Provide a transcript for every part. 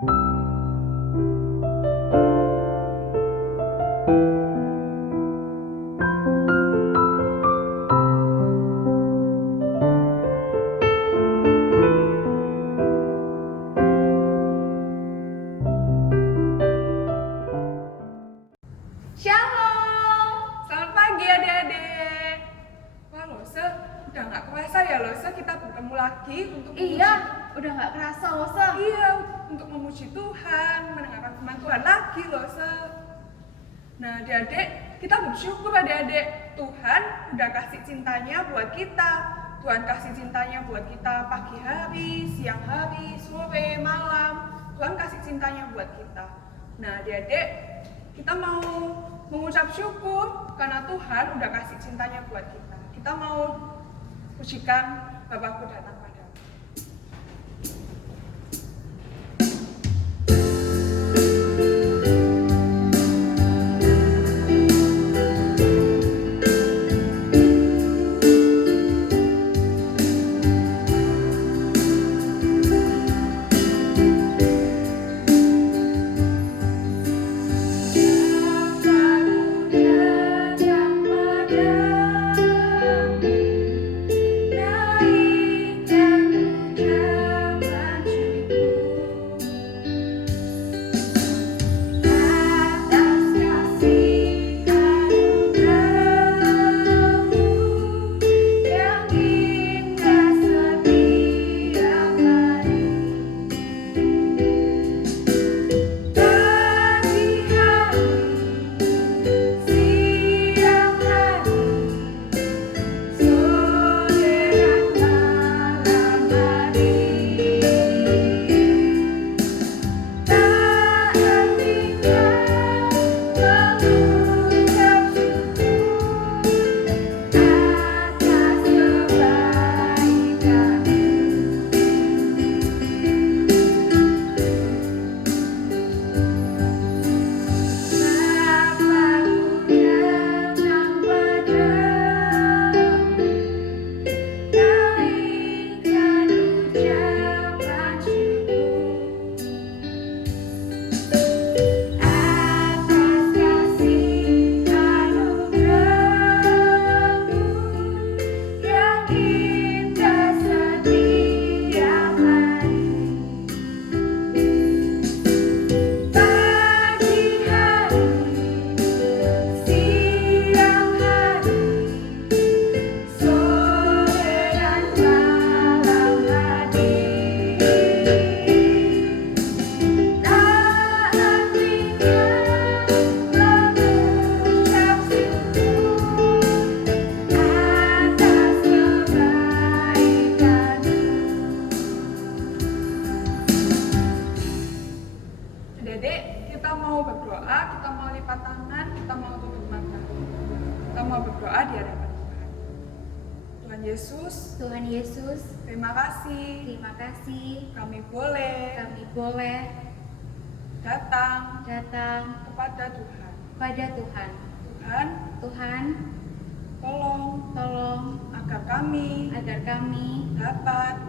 Shalom, selamat pagi adik-adik. Wah Lose, udah gak kerasa ya Lose kita bertemu lagi untuk Iya, udah gak kerasa Lose. Iya, untuk memuji Tuhan, mendengarkan firman Tuhan lagi Lose. Nah adik-adik, kita bersyukur adik-adik, Tuhan udah kasih cintanya buat kita. Tuhan kasih cintanya buat kita pagi hari, siang hari, sore, malam. Tuhan kasih cintanya buat kita. Nah adik-adik, kita mau mengucap syukur karena Tuhan udah kasih cintanya buat kita. Kita mau pujikan Bapakku datang padamu. Adik-adik, kita mau berdoa, kita mau lipat tangan, kita mau tutup mata. Kita mau berdoa di hadapan Tuhan. Tuhan Yesus, Tuhan Yesus, terima kasih. terima kasih Kami boleh kami boleh datang datang kepada Tuhan. pada Tuhan. Tuhan, Tuhan, tolong agar kami agar kami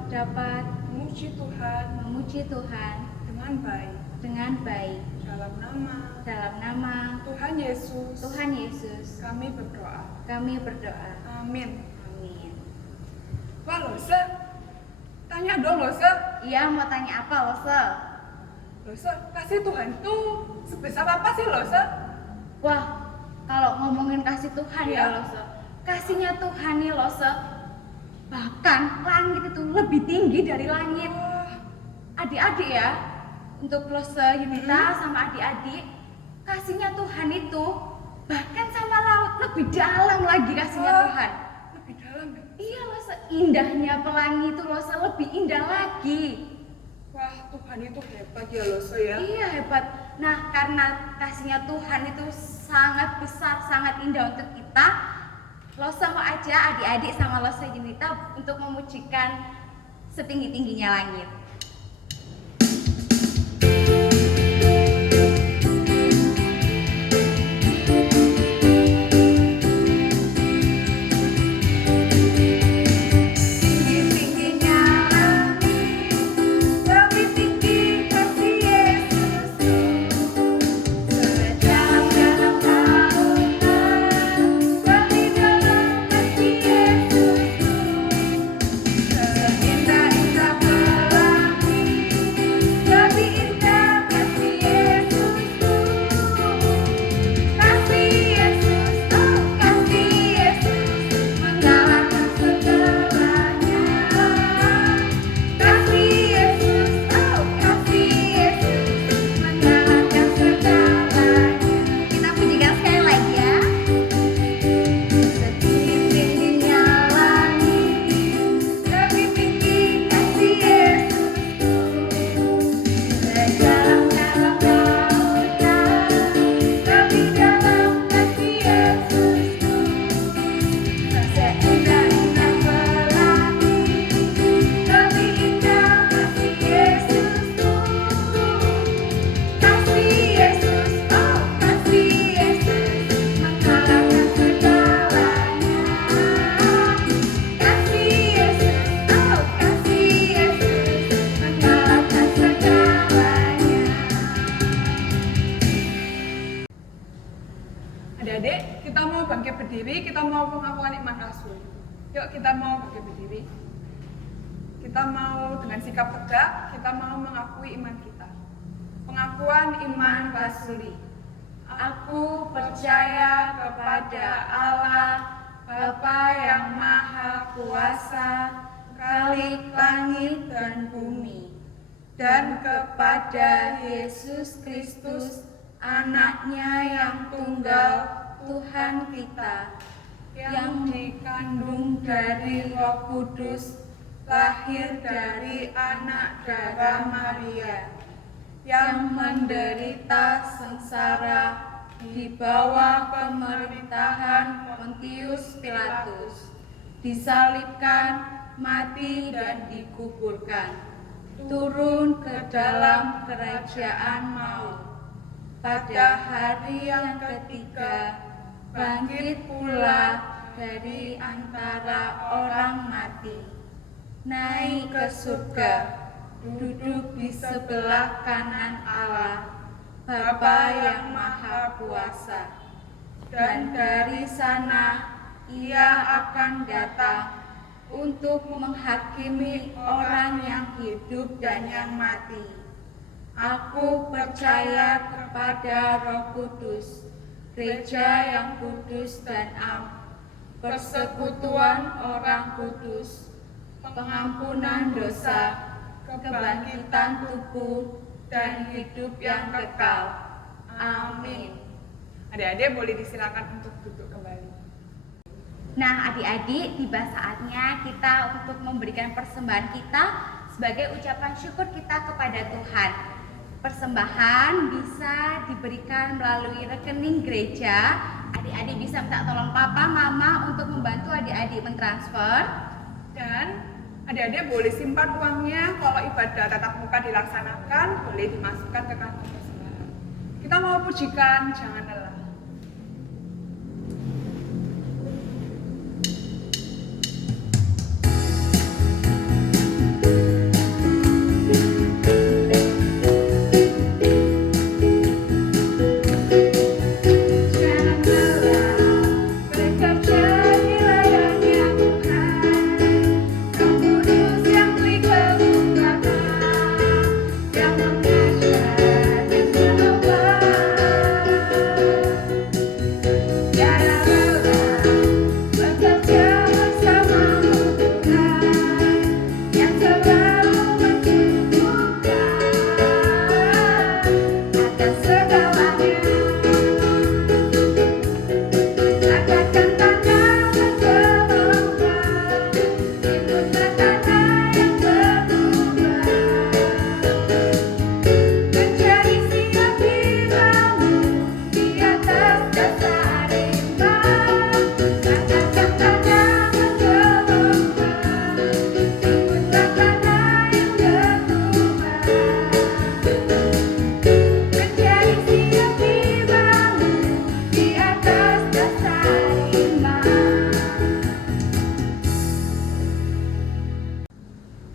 dapat memuji Tuhan memuji Tuhan dengan baik. dengan baik. Dalam nama Tuhan Yesus, kami berdoa. kami berdoa. Amin. Amin. Wah Lose, tanya dong Lose. Iya, mau tanya apa Lose? Lose, kasih Tuhan itu sebesar apa sih Lose? Wah, kalau ngomongin kasih Tuhan Iya. ya Lose, kasihnya Tuhan nih Lose, bahkan langit itu lebih tinggi dari langit. Wah, Adik-adik ya, untuk Lose Yunita sama adik-adik, kasihnya Tuhan itu bahkan sama laut lebih dalam lagi kasihnya Wah. Tuhan. lebih dalam ya? Iya Lose, indahnya pelangi itu Lose lebih indah lagi. Wah, Tuhan itu hebat ya Lose ya. Iya hebat. Nah, karena kasihnya Tuhan itu sangat besar, sangat indah untuk kita, Lose mau aja adik-adik sama Lose Yunita untuk memujikan setinggi-tingginya langit. Tinggi-tingginya langit, lebih tinggi kasih mau pengakuan iman rasul. Yuk kita mau berdiri. Kita mau dengan sikap tegak, kita mau mengakui iman kita. Pengakuan iman rasuli. Aku percaya kepada Allah, Bapa yang Maha Kuasa, Khalik langit dan bumi, dan kepada Yesus Kristus, Anaknya yang tunggal, Tuhan kita, yang dikandung dari Roh Kudus, lahir dari anak darah Maria, yang menderita sengsara di bawah pemerintahan Pontius Pilatus, disalibkan, mati dan dikuburkan, turun ke dalam kerajaan maut. Pada hari yang ketiga, bangkit pula dari antara orang mati, naik ke surga, duduk di sebelah kanan Allah, Bapa yang Maha Kuasa. Dan dari sana Ia akan datang untuk menghakimi orang yang hidup dan yang mati. Aku percaya kepada Roh Kudus, gereja yang kudus dan am, persekutuan orang kudus, pengampunan dosa, kebangkitan tubuh, dan hidup yang kekal. Amin. Adik-adik boleh disilakan untuk duduk kembali. Nah, adik-adik, tiba saatnya kita untuk memberikan persembahan kita sebagai ucapan syukur kita kepada Tuhan. Persembahan bisa diberikan melalui rekening gereja. Adik-adik bisa minta tolong papa, mama untuk membantu adik-adik mentransfer. Dan adik-adik boleh simpan uangnya kalau ibadah tatap muka dilaksanakan, boleh dimasukkan ke kantong persembahan. Kita mau pujikan, jangan lelah.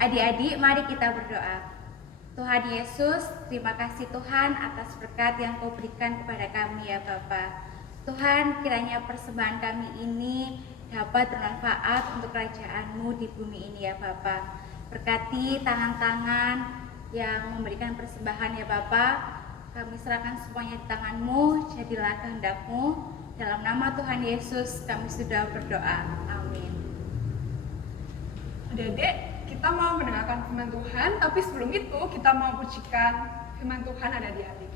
Adik-adik, mari kita berdoa. Tuhan Yesus, terima kasih Tuhan atas berkat yang Kau berikan kepada kami ya Bapa. Tuhan, kiranya persembahan kami ini dapat bermanfaat untuk kerajaan-Mu di bumi ini ya Bapa. Berkati tangan-tangan yang memberikan persembahan ya Bapa. Kami serahkan semuanya di tangan-Mu, jadilah kehendak-Mu. Dalam nama Tuhan Yesus kami sudah berdoa. Amin. Adik-adik, kita mau mendengarkan firman Tuhan, tapi sebelum itu kita mau pujikan firman Tuhan ada di hati.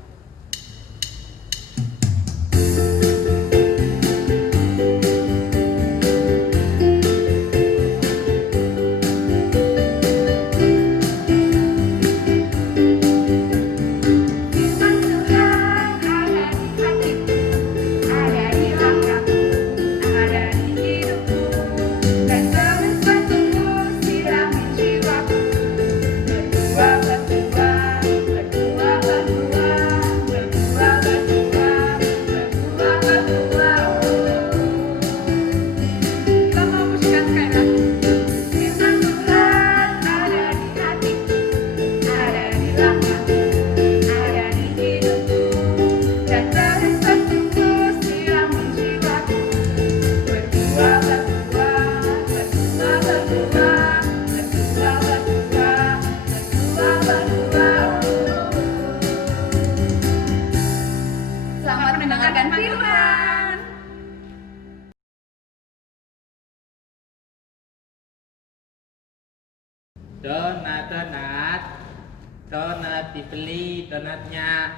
donat, dibeli donatnya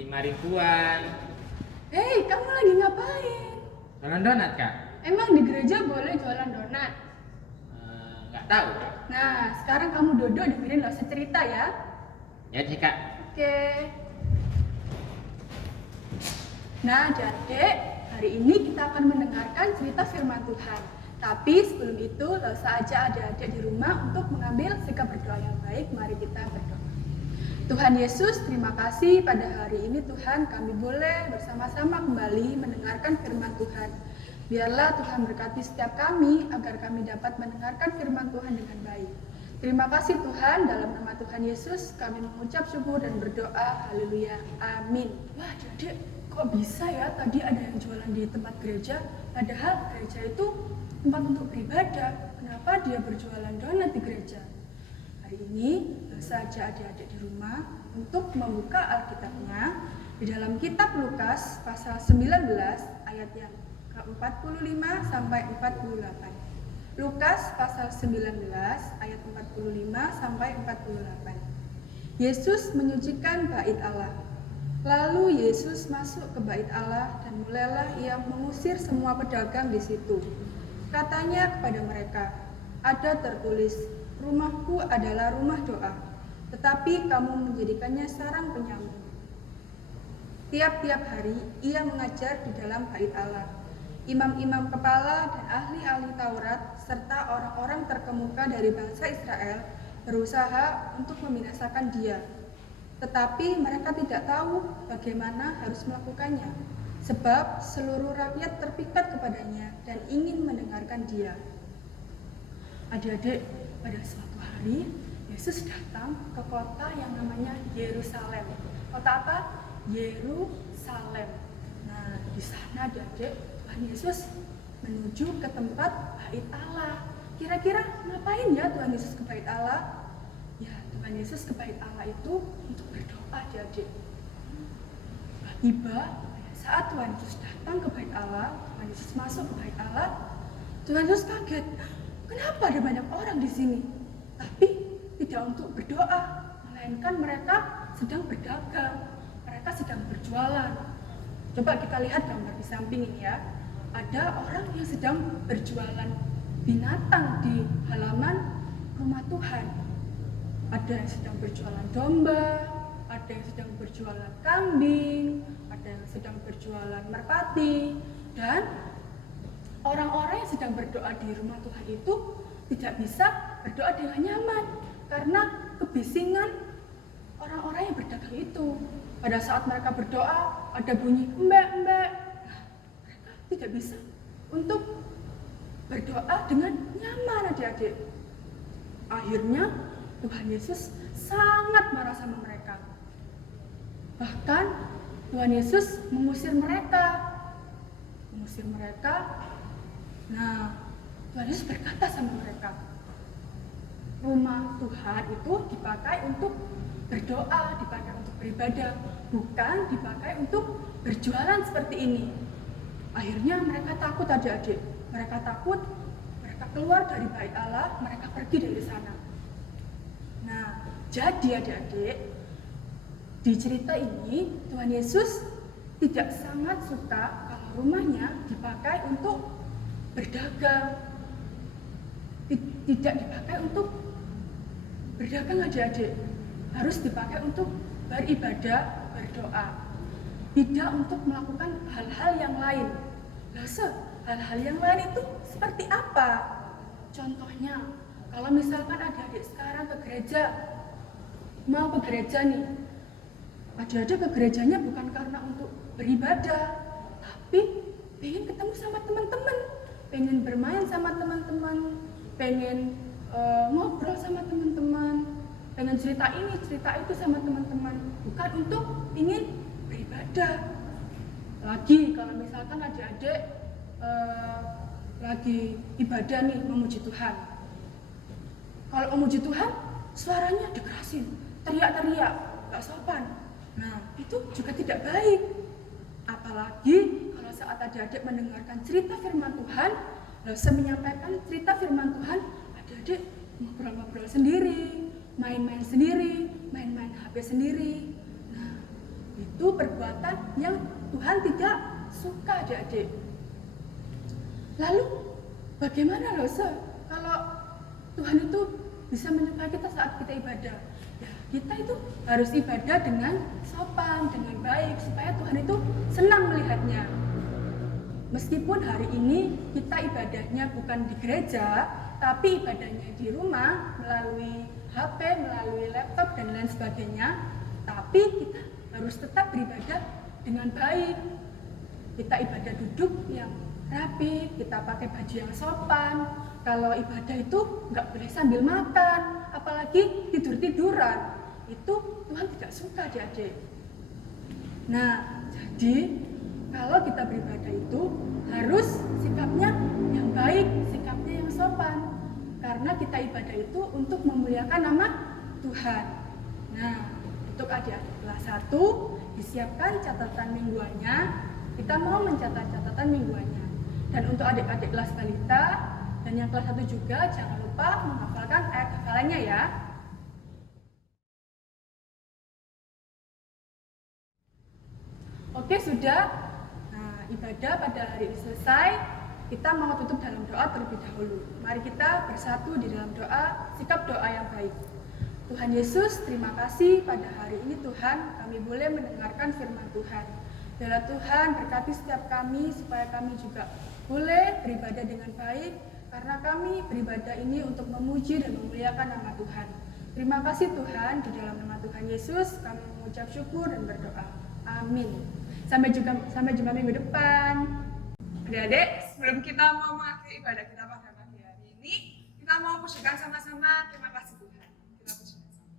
5 ribuan. Hei, kamu lagi ngapain? Jualan donat, Kak? Emang di gereja boleh jualan donat? Nggak tahu. Nah, sekarang kamu duduk dengerin Lose cerita ya. Ya sih, Kak. Oke. Nah, adik-adik, hari ini kita akan mendengarkan cerita firman Tuhan. Tapi sebelum itu, Lose aja adik-adik di rumah untuk mengambil sikap berdoa yang baik. Mari kita berdoa. Tuhan Yesus, terima kasih pada hari ini Tuhan kami boleh bersama-sama kembali mendengarkan firman Tuhan. Biarlah Tuhan berkati setiap kami agar kami dapat mendengarkan firman Tuhan dengan baik. Terima kasih Tuhan, dalam nama Tuhan Yesus kami mengucap syukur dan berdoa. Haleluya. Amin. Wah, adik, kok bisa ya tadi ada yang jualan di tempat gereja? Padahal gereja itu tempat untuk beribadah. Kenapa dia berjualan donat di gereja? Hari ini saja adik-adik di rumah untuk membuka Alkitabnya di dalam kitab Lukas pasal 19 ayat yang ke-45 sampai 48. Lukas pasal 19 ayat 45 sampai 48. Yesus menyucikan bait Allah. Lalu Yesus masuk ke bait Allah dan mulailah ia mengusir semua pedagang di situ. Katanya kepada mereka, ada tertulis, rumahku adalah rumah doa, tetapi kamu menjadikannya sarang penyamun. Tiap-tiap hari ia mengajar di dalam bait Allah. Imam-imam kepala dan ahli-ahli Taurat serta orang-orang terkemuka dari bangsa Israel berusaha untuk membinasakan dia. Tetapi mereka tidak tahu bagaimana harus melakukannya, sebab seluruh rakyat terpikat kepadanya dan ingin mendengarkan dia. Adik-adik, pada suatu hari Yesus datang ke kota yang namanya Yerusalem. Kota apa? Yerusalem. Nah, di sana adik-adik, Tuhan Yesus menuju ke tempat bait Allah. Kira-kira ngapain ya Tuhan Yesus ke bait Allah? Ya, Tuhan Yesus ke bait Allah itu untuk berdoa adik-adik. Tiba saat Tuhan Yesus datang ke bait Allah, Tuhan Yesus masuk ke bait Allah, Tuhan Yesus kaget. Kenapa ada banyak orang di sini? Tapi tidak untuk berdoa, melainkan mereka sedang berdagang, mereka sedang berjualan. Coba kita lihat gambar di samping ini ya. Ada orang yang sedang berjualan binatang di halaman rumah Tuhan. Ada yang sedang berjualan domba, ada yang sedang berjualan kambing, ada yang sedang berjualan merpati, dan orang-orang yang sedang berdoa di rumah Tuhan itu tidak bisa berdoa dengan nyaman karena kebisingan orang-orang yang berdagang itu. Pada saat mereka berdoa, ada bunyi mbak-mbak. Nah, mereka tidak bisa untuk berdoa dengan nyaman adik-adik. Akhirnya Tuhan Yesus sangat marah sama mereka. Bahkan Tuhan Yesus mengusir mereka. Nah, Tuhan Yesus berkata sama mereka, rumah Tuhan itu dipakai untuk berdoa, dipakai untuk beribadah, bukan dipakai untuk berjualan seperti ini. Akhirnya mereka takut adik-adik. Mereka takut, mereka keluar dari bait Allah, mereka pergi dari sana. Nah, jadi adik-adik, di cerita ini Tuhan Yesus tidak sangat suka kalau rumahnya dipakai untuk berdagang, tidak dipakai untuk berdagang adik-adik, harus dipakai untuk beribadah, berdoa, tidak untuk melakukan hal-hal yang lain. Hal-hal yang lain itu seperti apa? Contohnya, kalau misalkan adik-adik sekarang ke gereja, mau ke gereja nih, adik-adik ke gerejanya bukan karena untuk beribadah, tapi pengen ketemu sama teman-teman, pengen bermain sama teman-teman, pengen ngobrol sama teman-teman, pengen cerita ini, cerita itu sama teman-teman, bukan untuk ingin beribadah. Lagi kalau misalkan adik-adik lagi ibadah nih, memuji Tuhan. Kalau memuji Tuhan, suaranya dikerasin, teriak-teriak, gak sopan. Nah, itu juga tidak baik. Apalagi kalau saat adik-adik mendengarkan cerita firman Tuhan, lalu saya menyampaikan cerita firman Tuhan, adik-adik ngobrol-ngobrol sendiri, main-main sendiri, main-main HP sendiri. Nah, itu perbuatan yang Tuhan tidak suka, adik-adik. Lalu bagaimana loh kalau Tuhan itu bisa menyukai kita saat kita ibadah? Ya, kita itu harus ibadah dengan sopan, dengan baik, supaya Tuhan itu senang melihatnya. Meskipun hari ini kita ibadahnya bukan di gereja, tapi ibadahnya di rumah melalui HP, melalui laptop dan lain sebagainya, tapi kita harus tetap beribadah dengan baik. Kita ibadah duduk yang rapi, kita pakai baju yang sopan. Kalau ibadah itu nggak boleh sambil makan, apalagi tidur-tiduran. Itu Tuhan tidak suka, adik-adik. Nah, jadi kalau kita beribadah itu harus sikapnya yang baik, sikapnya yang sopan. Karena kita ibadah itu untuk memuliakan nama Tuhan. Nah, untuk adik-adik kelas 1, disiapkan catatan mingguannya. Kita mau mencatat catatan mingguannya. Dan untuk adik-adik kelas balita dan yang kelas 1 juga, jangan lupa menghafalkan ayat hafalannya ya. Oke, sudah. Nah, ibadah pada hari ini selesai. Kita mau tutup dalam doa terlebih dahulu. Mari kita bersatu di dalam doa, sikap doa yang baik. Tuhan Yesus, terima kasih pada hari ini Tuhan, kami boleh mendengarkan firman Tuhan. Biarlah Tuhan berkati setiap kami supaya kami juga boleh beribadah dengan baik, karena kami beribadah ini untuk memuji dan memuliakan nama Tuhan. Terima kasih Tuhan, di dalam nama Tuhan Yesus kami mengucap syukur dan berdoa. Amin. Sampai jumpa minggu depan. Adik-adik, sebelum kita mau mengakhiri ibadah kita pada pagi hari ini, kita mau pujikan sama-sama terima kasih Tuhan. Kita pujikan sama.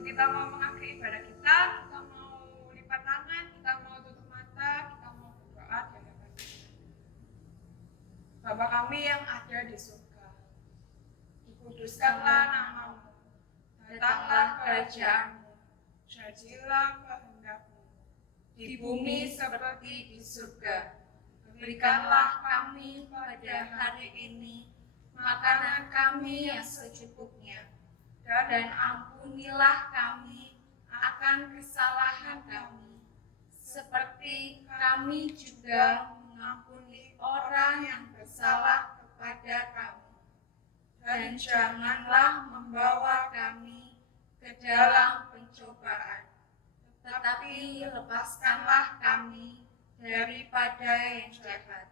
Kita mau mengakhiri ibadah kita mau lipat tangan, kita mau tutup mata, kita mau berdoa di hadapan Tuhan. Bapa kami yang ada di surga, dikuduskanlah namamu, datanglah kerajaanmu, jadilah kehendakmu, di bumi seperti di surga. Berikanlah kami pada hari ini makanan kami yang secukupnya, dan ampunilah kami akan kesalahan kami, seperti kami juga mengampuni orang yang bersalah kepada kami. Dan janganlah membawa kami ke dalam pencobaan, tetapi lepaskanlah kami daripada yang jahat.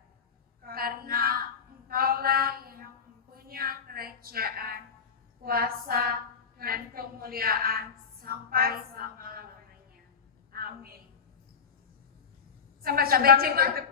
Karena Engkaulah yang mempunyai kerajaan, kuasa, dan kemuliaan sampai selama-lamanya. Amin. Sampai jumpa minggu depan.